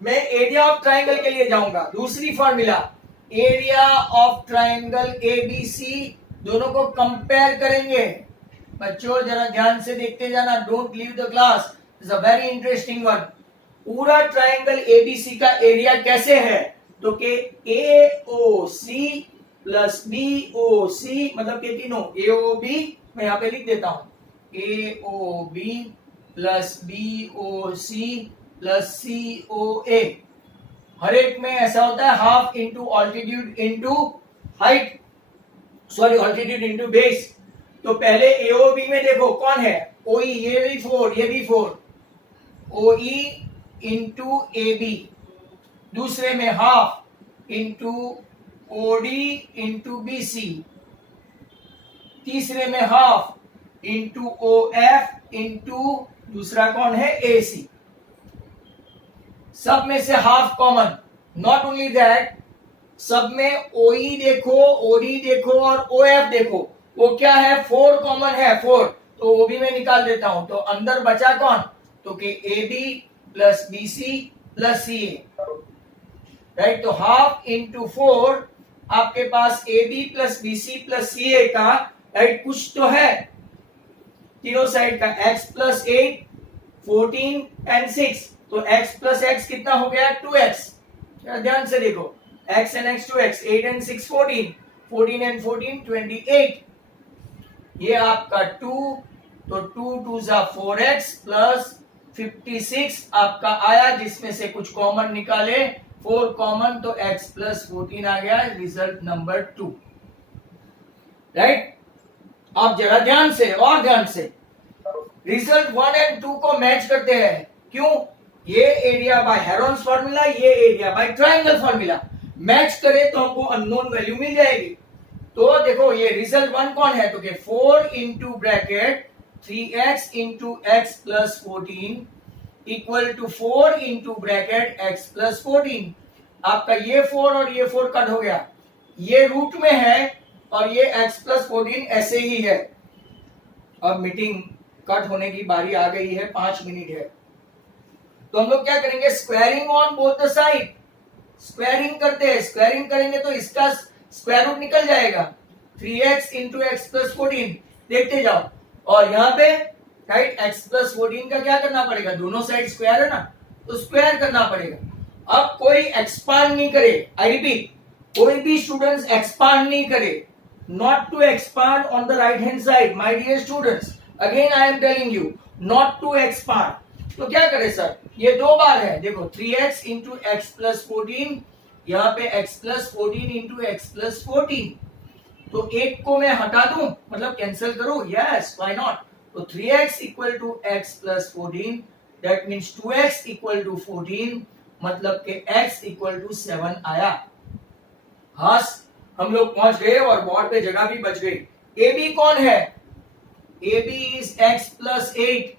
मैं एरिया ऑफ ट्राइंगल के लिए जाऊंगा। दूसरी formula, area of triangle ABC, दोनों को कंपेयर करेंगे। बच्चों जरा ध्यान से देखते जाना, don't leave the class, it's a very interesting one. पूरा ट्राइंगल एबीसी का एरिया कैसे है? तो के एओसी प्लस बीओसी, मतलब के तीनों एओबी, मैं यहां पे लिख देता हूं, AOB plus BOC plus COA. हर एक में ऐसा होता है, half into altitude into height, sorry altitude into base. तो पहले एओबी में देखो कौन है, ओई, ये भी 4, ये भी 4, ओई इंटू ए बी। दूसरे में half into O D into B C. तीसरे में half into O F into दूसरा कौन है, ए सी। सब में से half common. Not only that, सब में ओई देखो, ओडी देखो और ओ एफ देखो, वो क्या है, 4 कॉमन है, 4, तो वो भी मैं निकाल देता हूं। तो अंदर बचा कौन, तो के A B plus B C plus C A, right. तो हाफ इंटू 4 आपके पास A B plus B C plus C A का, राइट, कुछ तो है तीनों साइड का, x प्लस 8 14 एंड 6। तो x प्लस x कितना हो गया, 2x। ध्यान से देखो, x and x 2x, 8 and 6 14, 14 and 14 28। ये आपका 2, तो 2 2 4x प्लस 56 आपका आया, जिसमें से कुछ कॉमन निकाले, 4 कॉमन, तो x प्लस 14 आ गया। Result number 2, right. आप जरा ध्यान से और ध्यान से रिजल्ट 1 एंड 2 को मैच करते हैं। क्यों? ये एरिया बाय हेरोन्स फॉर्मूला, ये area bye triangle formula, match करे तो हमको अननोन वैल्यू मिल जाएगी। तो देखो ये रिजल्ट 1 कौन है, तो 4 into bracket 3x into x plus 14 equal to 4 into bracket x plus 14। आपका ये 4 और ये 4 कट हो गया, ये रूट में है, और ये x प्लस 14 ऐसे ही है। अब मीटिंग कट होने की बारी आ गई है, 5 मिनट है। तो हम लोग क्या करेंगे, squaring on both the side, squaring करते हैं। स्क्वायरिंग करेंगे तो इसका स्क्वायर रूट निकल जाएगा, 3x इंटू एक्स प्लस 14, देखते जाओ। और यहाँ पे राइट, x प्लस 14 का क्या करना पड़ेगा, दोनों साइड स्क्वायर है ना, तो स्क्वायर करना पड़ेगा। अब कोई एक्सपांड नहीं करे, आई रिपीट, कोई भी स्टूडेंट्स एक्सपांड नहीं करे, not to expand on the right hand side, my dear students, again I am telling you, not to expand. तो क्या करे सर, ये 2 बार है, देखो 3x इंटू एक्स प्लस 14, यहाँ पे x plus 14 into x plus 14, तो एक को मैं हटा दूं, मतलब कैंसिल करूं, यस व्हाई नॉट। तो 3x equal to x plus 14, that means 2x equal to 14, मतलब के x इक्वल टू 7 आया। हस हम लोग पहुंच गए और बोर्ड पे जगह भी बच गई। ए बी कौन है, A B is x plus 8,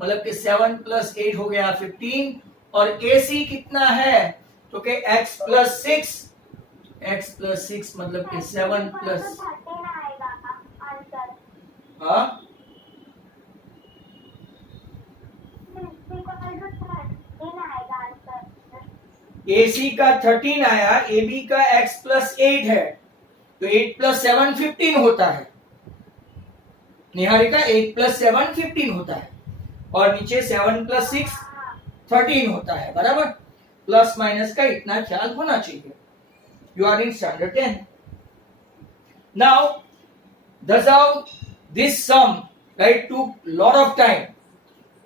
मतलब के 7 प्लस 8 हो गया 15, और ए सी कितना है, तो के x प्लस 6, x प्लस 6 मतलब कि 7 प्लस 13 आएगा आंसर। हाँ 13 आएगा आंसर। AC का 13 आया, AB का x प्लस 8 है, तो 8 प्लस 7 15 होता है। निहारिका 8 प्लस 7 15 होता है, और नीचे 7 प्लस 6 13 होता है, बराबर। प्लस माइनस का इतना ख्याल होना चाहिए। You are in standard 10। नाउ that's how this sum, right, took lot of time,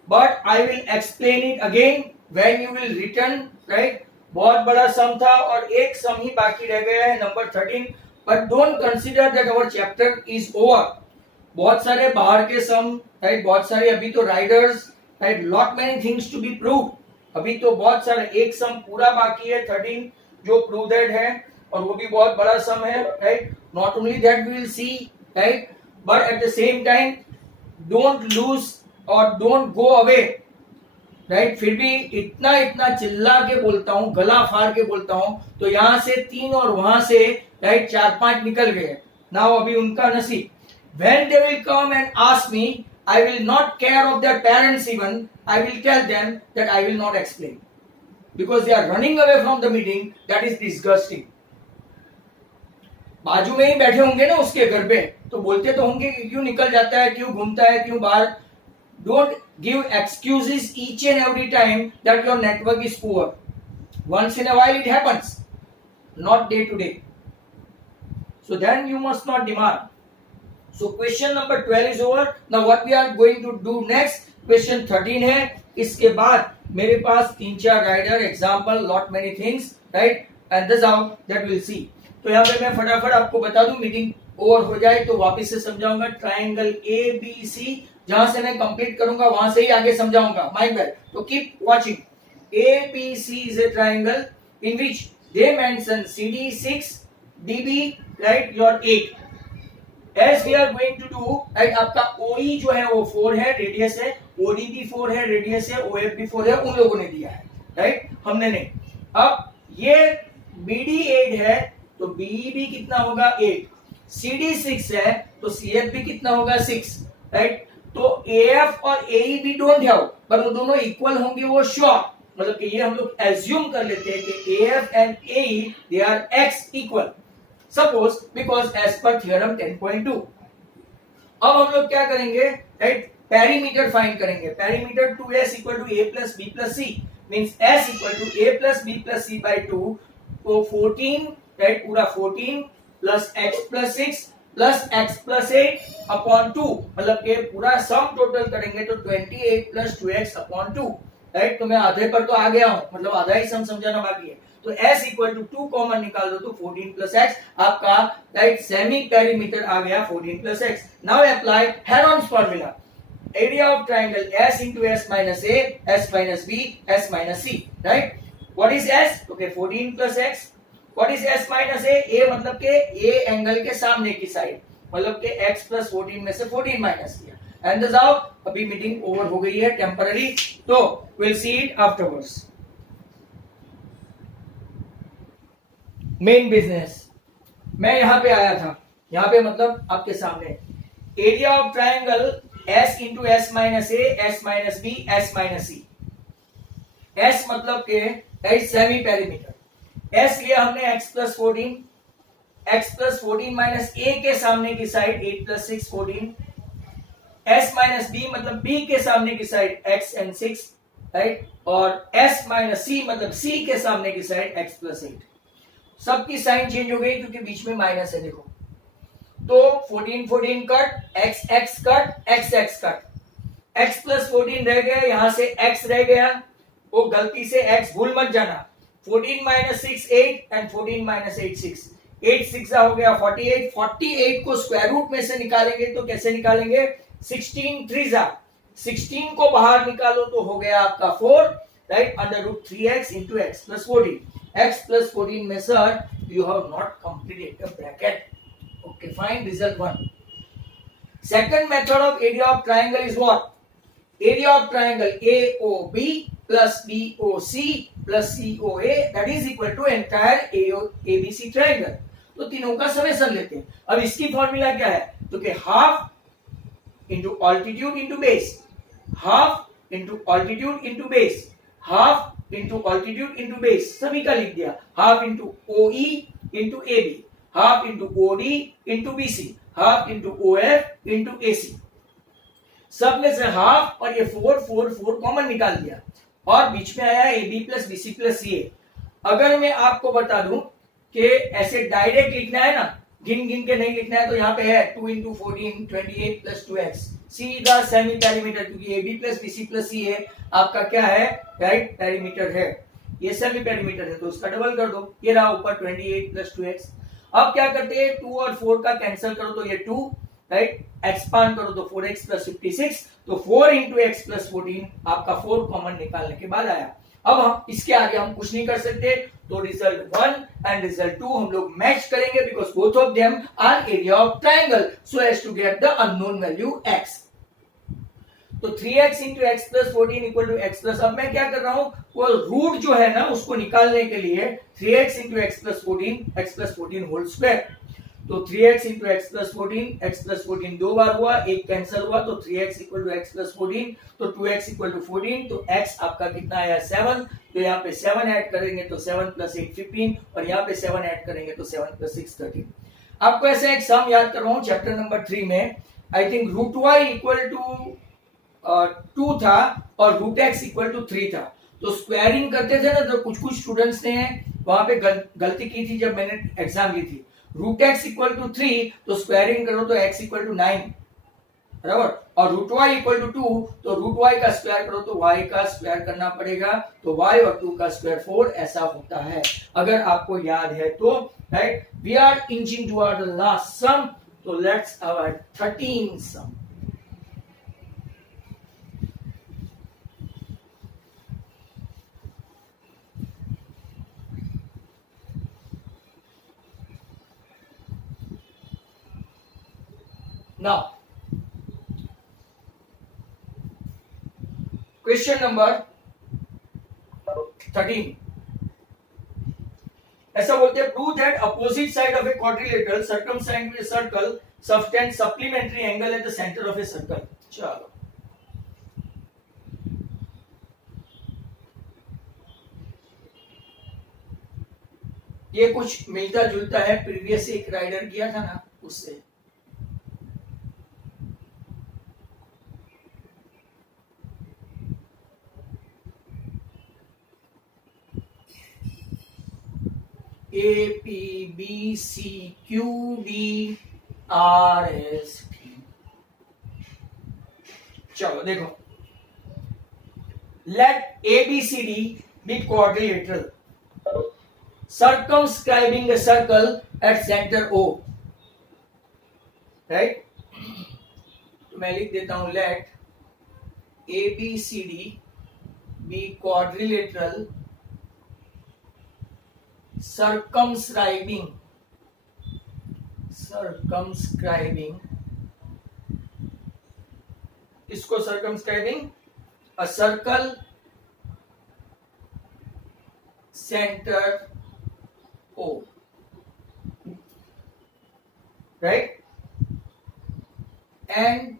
but I will explain it again when you will return, right। बहुत बड़ा सम था और एक सम ही बाकी रह गया है, number 13, but don't consider that our chapter is over। बहुत सारे बाहर के सम, राइट, बहुत सारे अभी तो riders, right, lot many things to be prove. अभी तो बहुत सारे, एक सम पूरा बाकी है 13 जो प्रूव्ड है, और वो भी बहुत बड़ा सम है, right. Not only that we will see, right, but at the same time don't lose और डोंट गो अवे, राइट। फिर भी इतना इतना चिल्ला के बोलता हूँ, गला फाड़ के बोलता हूँ, तो यहां से 3 और वहां से, राइट, 4-5 निकल गए। नाउ अभी उनका नसीब। When they will come and ask me, I will not care of their parents even. I will tell them that I will not explain, because they are running away from the meeting. That is disgusting. बाजू में ही बैठे होंगे ना उसके घर पे, तो बोलते तो होंगे कि क्यों निकल जाता है, क्यों घूमता है, क्यों बाहर। Don't give excuses each and every time that your network is poor. Once in a while it happens, not day to day. So then you must not demand. So question number 12 is over. Now what we are going to do next? Question 13 है। इसके बाद मेरे पास 3-4 rider example, lot many things, right, and this how that will see. तो यहाँ पे मैं फटाफट आपको बता दूं, मीटिंग ओवर हो जाए तो वापस से समझाऊंगा। ट्राइंगल ABC, जहां से मैं कंप्लीट करूंगा वहां से ही आगे समझाऊंगा, माइंड वेल। तो keep watching. ABC is a triangle in which they mention CD 6, DB, right, your 8। As we are going to do, right, आपका OE जो है वो 4 है, रेडियस है, OD भी 4 है, रेडियस है, OF भी 4 है, उन लोगों ने दिया है, राइट, हमने नहीं। अब ये BD 8 है, तो BE भी कितना होगा 8, CD 6 है, तो CF भी कितना होगा 6, राइट। तो AF और AE भी डोंट हैव, पर वो दोनों इक्वल होंगे, वो श्योर, मतलब कि ये हम लोग एज्यूम कर लेते हैं कि AF and AE they are X equal, suppose, because as पर थ्योरम 10.2। अब हम लोग क्या करेंगे, राइट, पेरीमीटर फाइंड करेंगे। Perimeter 2S equal to A plus B plus C, means S equal to A plus B plus C by 2, तो 14, right, पूरा 14 plus X plus 6 plus X plus 8 upon 2, मतलब के पूरा सम टोटल करेंगे तो 28 plus 2X upon 2, right. तो मैं आधे पर तो आ गया हूं, मतलब आधा ही सम समझाना बाकी है। तो S इक्वल टू 2 कॉमन निकाल दो तो 14 प्लस X आपका, राइट, सेमी पेरीमीटर आ गया 14 plus X। Now apply Heron's formula, area of triangle S into S minus A, S minus B, S minus C, right. What is S? Okay, 14 plus X। What is S minus A? A मतलब के A angle के सामने की side, मतलब के X plus 14 में से 14 minus किया। एंड दिस हाउ, अभी मीटिंग ओवर हो गई है टेम्पररी, तो will see it afterwards. Main business, मैं यहां पे आया था, यहां पे मतलब आपके सामने area of triangle S into S minus A, S minus B, S minus C। S मतलब के सेमी पेरीमीटर। S लिया हमने X plus 14, X plus 14 minus A के सामने की side 8 plus 6 14, S minus B मतलब B के सामने की साइड X एंड 6, राइट, और S माइनस C मतलब C के सामने की साइड X प्लस 8। सबकी साइन चेंज हो गई क्योंकि बीच में माइनस है, देखो। तो 14 14 cut, x x cut, x x cut, x plus 14 रह गया, यहां से x रह गया, वो गलती से x भूल मत जाना। 14 माइनस 6 8 एंड 14 माइनस 8 6, 8 6 हो गया 48। 48 को स्क्वायर रूट में से निकालेंगे तो कैसे निकालेंगे, 16 3 16 को बाहर निकालो तो हो गया आपका 4, right, under root 3x into x plus 14। x plus 14 में sir you have not completed the bracket, okay fine, result 1। second method of area of triangle is what? area of triangle AOB plus BOC plus COA that is equal to entire ABC triangle। तो तीनों का summation लेते हैं। अब इसकी formula क्या है, तो कि half into altitude into base, half into altitude into base, half into altitude into base, सभी का लिख दिया। Half into OE into AB, half into OD into BC, half into OF into AC। सब में से हाफ और ये 4 4 4 common निकाल दिया और बीच में आया AB plus BC plus CA। अगर मैं आपको बता दूं कि ऐसे डायरेक्ट लिखना है ना, गिन गिन के नहीं लिखना है, तो यहाँ पे है 2 इंटू 14 28 प्लस 2x, सीधा सेमी पेरीमीटर, क्योंकि AB plus BC plus CA आपका क्या है, राइट पेरीमीटर है, ये सेमी पेरीमीटर है, तो उसका डबल कर दो, ये रहा ऊपर 28 प्लस 2x। अब क्या करते हैं, 2 और 4 का कैंसिल करो तो ये 2, राइट, एक्सपांड करो तो 4x प्लस 56, तो 4 इंटू एक्स प्लस 14 आपका 4 कॉमन निकालने के बाद आया। अब हम इसके आगे हम कुछ नहीं कर सकते, तो रिजल्ट 1 एंड रिजल्ट 2 हम लोग मैच करेंगे, because both of them are area of triangle, so as to get the unknown value x। तो 3x into x plus 14 equal to x plus, अब मैं क्या कर रहा हूं, वो रूट जो है ना उसको निकालने के लिए 3x into x plus 14 whole square, तो 3x इंटू एक्स प्लस 14 दो बार हुआ, एक कैंसिल हुआ, तो 3x equal to x plus 14, तो 2x इक्वल टू 14, तो x आपका कितना आया 7, तो यहाँ पे 7 ऐड करेंगे तो 7 प्लस 8 15, और यहाँ पे 7 ऐड करेंगे तो 7 प्लस 6 13। आपको ऐसा एक सम याद कर रहा हूँ चैप्टर नंबर 3 में, I think root y equal to 2 था और रूट x इक्वल टू 3 था, तो स्क्वायरिंग करते थे ना, तो कुछ स्टूडेंट्स ने वहां पे गलती की थी जब मैंने एग्जाम ली थी। रूट x इक्वल टू 3 तो स्क्वायरिंग करो तो x इक्वल टू 9, बराबर, और रूट y इक्वल टू 2 तो रूट y का स्क्वायर करो तो y का स्क्वायर करना पड़ेगा, तो y और 2 का स्क्वायर 4 ऐसा होता है, अगर आपको याद है तो, right. We are inching toward the last sum, तो let's our 13 sum. Now, question number 13, ऐसा बोलते हैं, prove that opposite side of a quadrilateral circumscribed with a circle subtend supplementary angle at the center of a circle. चलो, ये कुछ मिलता जुलता है, प्रीवियस एक राइडर किया था ना उससे। A P B C Q D R S T। चलो देखो, let ABCD be quadrilateral circumscribing a circle at center O, right? तो मैं लिख देता हूं, let ABCD be quadrilateral circumscribing इसको circumscribing a circle center O, right, and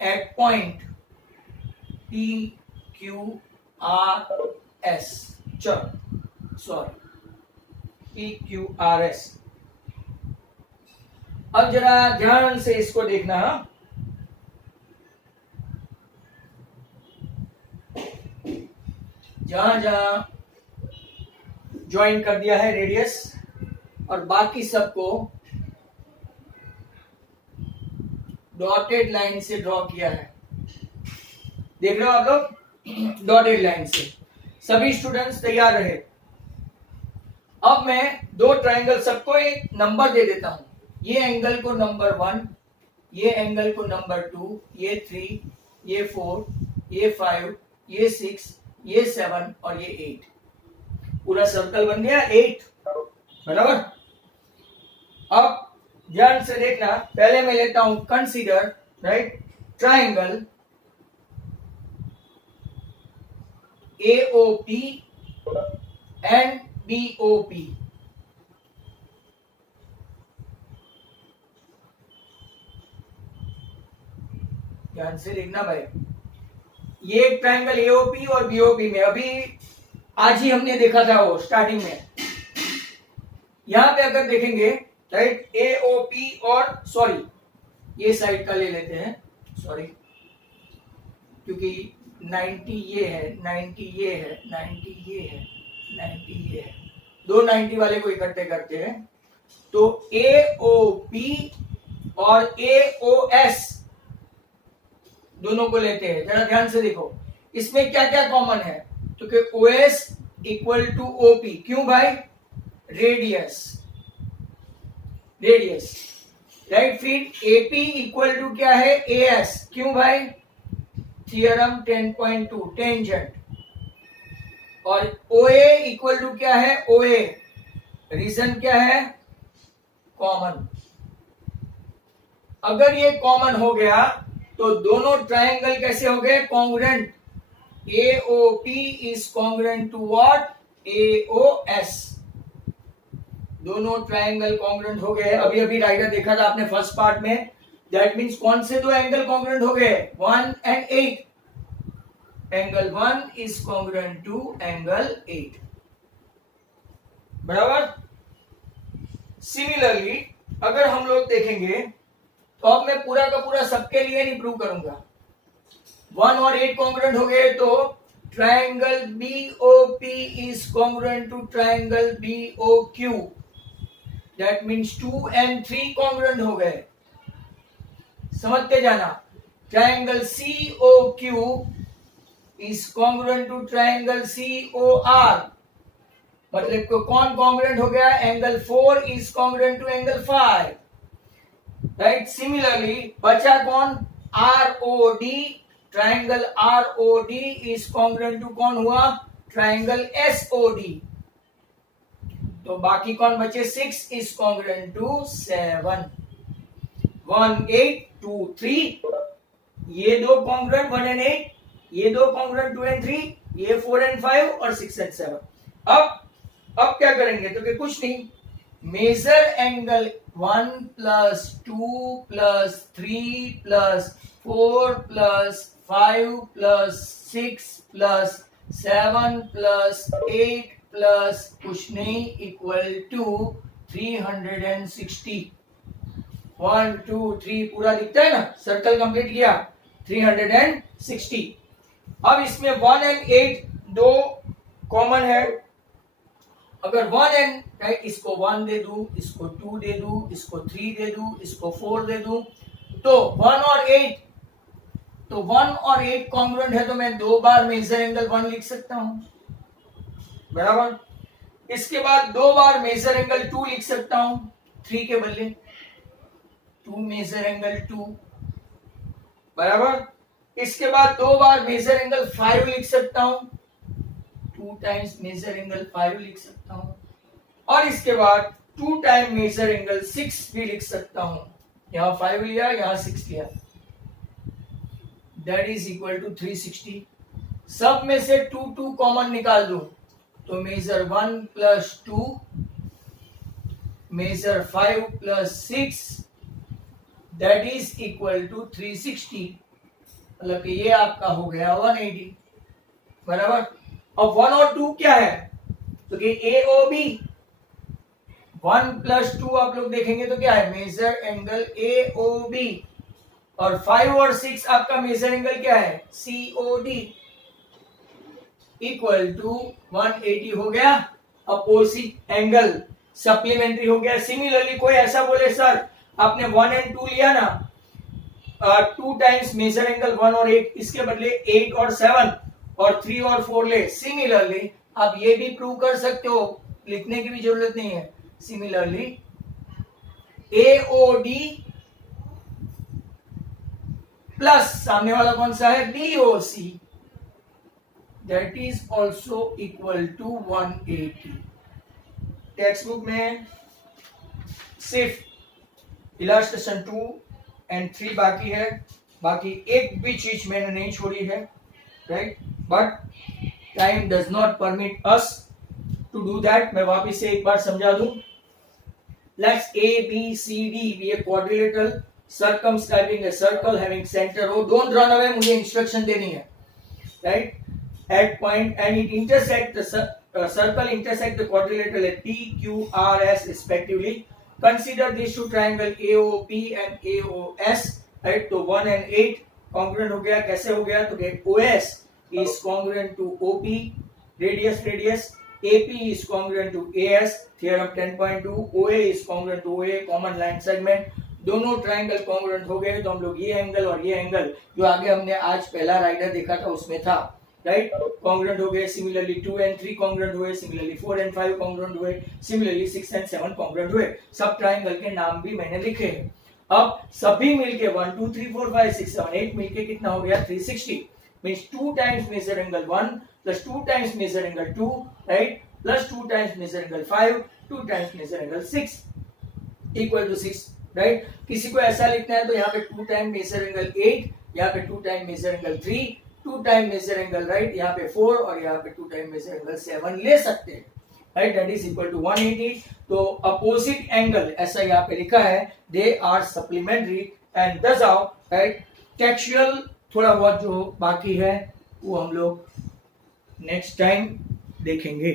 at point P Q R S, sorry PQRS। अब जरा ध्यान से इसको देखना, जहां जहां ज्वाइन कर दिया है रेडियस और बाकी सबको डॉटेड लाइन से ड्रॉ किया है, देख रहे हो आप लोग, डॉटेड लाइन से। सभी स्टूडेंट्स तैयार रहे। अब मैं दो ट्राइंगल सबको एक नंबर दे देता हूं, ये एंगल को नंबर 1, ये एंगल को नंबर 2, ये 3, ये 4, ये 5, ये 6, ये 7 और ये 8। पूरा सर्कल बन गया 8, बराबर। अब ध्यान से देखना, पहले मैं लेता हूं consider, right, triangle AOP and BOP। ध्यान से देखना भाई, ये एक ट्रायंगल AOP और BOP में अभी आज ही हमने देखा था वो स्टार्टिंग में। यहां पे अगर देखेंगे राइट, AOP और सॉरी ये साइड का ले लेते हैं, सॉरी क्योंकि 90 ये है, 90 ये है, 90 ये है, 90 ये है, दो 90 वाले को इकट्ठे करते हैं तो AOP और AOS दोनों को लेते हैं। जरा ध्यान से देखो इसमें क्या क्या कॉमन है, तो कि OS इक्वल टू OP, क्यों भाई, रेडियस, रेडियस राइट। फिर AP इक्वल टू क्या है, AS, क्यों भाई, थियरम 10.2 टेंजेंट। और OA इक्वल टू क्या है, OA, रीजन क्या है, कॉमन। अगर ये कॉमन हो गया तो दोनों ट्रायंगल कैसे हो गए, congruent. AOP is congruent to what, AOS। दोनों ट्रायंगल कॉन्ग्रुएंट हो गए। अभी अभी राइटर देखा था आपने फर्स्ट पार्ट में, दैट मींस कौन से दो एंगल कॉन्ग्रुएंट हो गए, 1 and 8। Angle 1 is congruent to angle 8, बराबर। सिमिलरली अगर हम लोग देखेंगे तो अब मैं पूरा का पूरा सबके लिए नहीं प्रूव करूंगा, 1 और 8 कॉन्ग्रुएंट हो गए तो triangle BOP is congruent to triangle BOQ, that means 2 and 3 congruent हो गए। समझते जाना, triangle COQ is congruent to triangle COR, मतलब को कौन कॉन्ग्रुएंट हो गया, angle 4 is congruent to angle 5, right. Similarly बचा कौन, ROD, triangle ROD is congruent to कौन हुआ, ट्रायंगल SOD। तो बाकी कौन बचे, 6 इज कॉन्ग्रुएंट टू 7, 1 8 2 3, ये दो कॉन्ग्रुएंट 1 and 8, ये दो कॉन्ग्रुएंट 2 and 3, ये 4 and 5 और 6 and 7। अब क्या करेंगे, तो कि कुछ नहीं, major angle 1 plus 2 plus 3 plus 4 plus 5 plus 6 plus 7 plus 8 plus कुछ नहीं इक्वल टू 360। 1 2 3 पूरा दिखता है ना, सर्कल कंप्लीट किया, 360। अब इसमें 1 and 8 दो कॉमन है। अगर 1 and राइट, इसको 1 दे दूं, इसको 2 दे दूं, इसको 3 दे दूं, इसको 4 दे दूं, तो 1 और 8, तो 1 और 8 कॉन्ग्रुएंट है तो मैं दो बार मेजर एंगल 1 लिख सकता हूं, बराबर। इसके बाद दो बार मेजर एंगल 2 लिख सकता हूं, 3 के बदले 2 मेजर एंगल 2, बराबर। इसके बाद दो बार मेजर एंगल 5 लिख सकता हूं, 2 टाइम्स मेजर एंगल 5 लिख सकता हूं, और इसके बाद 2 टाइम मेजर एंगल 6 भी लिख सकता हूं। यहां 5 लिया, यहां 6 लिया, दैट इज इक्वल टू 360। सब में से 2 2 कॉमन निकाल दूं तो major 1 plus 2, major 5 plus 6, that is equal to 360, मतलब कि ये आपका हो गया 180, बराबर। अब 1 और 2 क्या है, तो कि AOB, 1 प्लस 2 आप लोग देखेंगे तो क्या है, मेजर एंगल AOB, और 5 और 6 आपका मेजर एंगल क्या है, COD, इक्वल टू 180 हो गया। अपोजिट एंगल सप्लीमेंट्री हो गया। सिमिलरली कोई ऐसा बोले सर आपने 1 and 2 लिया ना, 2 टाइम्स मेजर एंगल 1 और 8, इसके बदले 8 और 7 और 3 और 4 ले। सिमिलरली आप ये भी प्रूव कर सकते हो, लिखने की भी जरूरत नहीं है। सिमिलरली AOD प्लस सामने वाला कौन सा है, BOC, that is also equal to 180। Textbook में सिर्फ इलस्ट्रेशन 2 and 3 बाकी है, बाकी एक भी चीज मैंने नहीं छोड़ी है, right. But time does not permit us to do that. मैं वापिस से एक बार समझा दूं। Let's A B C D be a quadrilateral circumscribing a circle having center O। Don't run away, मुझे इंस्ट्रक्शन देनी है, right. At point and it intersect the circle intersect the quadrilateral at P, Q, R, S respectively। Consider these two triangle AOP and AOS, right। तो 1 and 8 congruent हो गया। कैसे हो गया? तो OS is congruent to OP, radius, AP is congruent to AS, theorem 10.2, OA is congruent to OA, common line segment। दोनों triangle congruent हो गए तो हम लोग ये एंगल और ये एंगल जो आगे हमने आज पहला राइडर देखा था उसमें था, राइट, कॉन्ग्रुएंट हो गए। सिमिलरली 2 and 3 कॉन्ग्रुएंट हुए, सिमिलरली 4 and 5 कॉन्ग्रुएंट हुए, सिमिलरली 6 and 7 कॉन्ग्रुएंट हुए। सब ट्राइंगल के नाम भी मैंने लिखे हैं। अब सभी मिलके 1 2 3 4 5 6 7 8 मिलके कितना हो गया? 360। Means 2 times major angle 1 plus 2 times major angle 2, right, plus 2 times major angle 5, 2 times major angle 6 equal to 6, right. किसी को ऐसा लिखना है तो यहाँ पे 2 टाइम मेजर एंगल 8, यहाँ पे 2 time major angle 3, 2 time major angle, right, यहाँ पे 4 और यहाँ पे 2 टाइम मेजर एंगल 7 ले सकते हैं, right. That is equal to 180। तो अपोजिट एंगल ऐसा यहाँ पे लिखा है, दे आर सप्लीमेंट्री एंड दस आओ, राइट। टेक्सचुअल थोड़ा बहुत जो बाकी है वो हम लोग नेक्स्ट टाइम देखेंगे।